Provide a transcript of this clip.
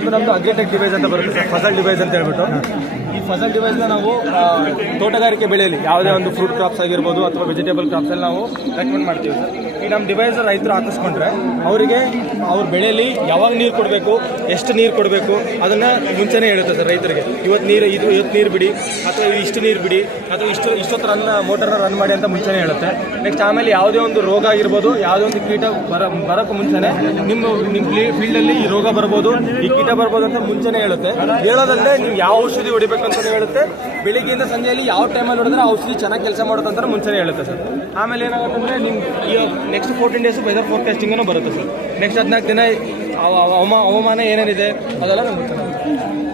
ಇದೊಂದು ನಮ್ಮದು agritech device ಅಂತ ಬರುತ್ತೆ ಸರ್, ಫಸಲ್ ಡಿವೈಸ್ ಅಂತ ಹೇಳ್ಬಿಟ್ಟು. ಈ ಫಸಲ್ ಡಿವೈಸ್ನ ನಾವು ತೋಟಗಾರಿಕೆ ಬೆಳೆಯಲ್ಲಿ ಯಾವುದೇ ಒಂದು ಫ್ರೂಟ್ ಕ್ರಾಪ್ಸ್ ಆಗಿರ್ಬೋದು ಅಥವಾ ವೆಜಿಟೇಬಲ್ ಕ್ರಾಪ್ಸ್ ಅಲ್ಲಿ ನಾವು ರೆಕಮೆಂಡ್ ಮಾಡ್ತೀವಿ ಸರ್. ಈ ನಮ್ಮ ಡಿವೈಸ್ ರೈತರು ಹಾಕಿಸ್ಕೊಂಡ್ರೆ ಅವರಿಗೆ ಅವ್ರ ಬೆಳೆಯಲ್ಲಿ ಯಾವಾಗ ನೀರು ಕೊಡಬೇಕು, ಎಷ್ಟು ನೀರು ಕೊಡಬೇಕು ಅದನ್ನ ಮುಂಚೆನೇ ಹೇಳುತ್ತೆ ಸರ್ ರೈತರಿಗೆ. ಇವತ್ತು ನೀರು ಬಿಡಿ ಅಥವಾ ಇಷ್ಟು ನೀರು ಬಿಡಿ ಅಥವಾ ಇಷ್ಟೊತ್ತು ಮೋಟರ್ನ ರನ್ ಮಾಡಿ ಅಂತ ಮುಂಚೆನೇ ಹೇಳುತ್ತೆ. ನೆಕ್ಸ್ಟ್ ಆಮೇಲೆ ಯಾವುದೇ ಒಂದು ರೋಗ ಆಗಿರ್ಬೋದು, ಯಾವುದೇ ಒಂದು ಕೀಟ ಬರೋಕ್ಕೂ ಮುಂಚೆನೆ ನಿಮ್ಮ ಫೀಲ್ಡಲ್ಲಿ ಈ ರೋಗ ಬರ್ಬೋದು, ಈ ಕೀಟ ಬರ್ಬೋದು ಅಂತ ಮುಂಚೆನೇ ಹೇಳುತ್ತೆ. ಹೇಳೋದಲ್ಲದೆ ನೀವು ಯಾವ ಔಷಧಿ ಹೊಡಿಬೇಕು ಅಂತ ಹೇಳುತ್ತೆ. ಬೆಳಿಗ್ಗೆಯಿಂದ ಸಂಜೆಯಲ್ಲಿ ಯಾವ ಟೈಮಲ್ಲಿ ಹೊಡೆದ್ರೆ ಔಷಧಿ ಚೆನ್ನಾಗಿ ಕೆಲಸ ಮಾಡೋದಂತ ಮುಂಚೆನೇ ಹೇಳುತ್ತೆ ಸರ್. ಆಮೇಲೆ ಏನಾಗುತ್ತೆ ಅಂದರೆ ನಿಮ್ಮ ನೆಕ್ಸ್ಟ್ 14 ಡೇಸ್ ವೆದರ್ ಫೋರ್ಕಾಸ್ಟಿಂಗನ್ನು ಬರುತ್ತೆ ಸರ್. ನೆಕ್ಸ್ಟ್ 14 ದಿನ ಹವಾಮಾನ ಏನೇನಿದೆ ಅದೆಲ್ಲ ನಮ್ಗೆ ಗೊತ್ತಾಗುತ್ತೆ.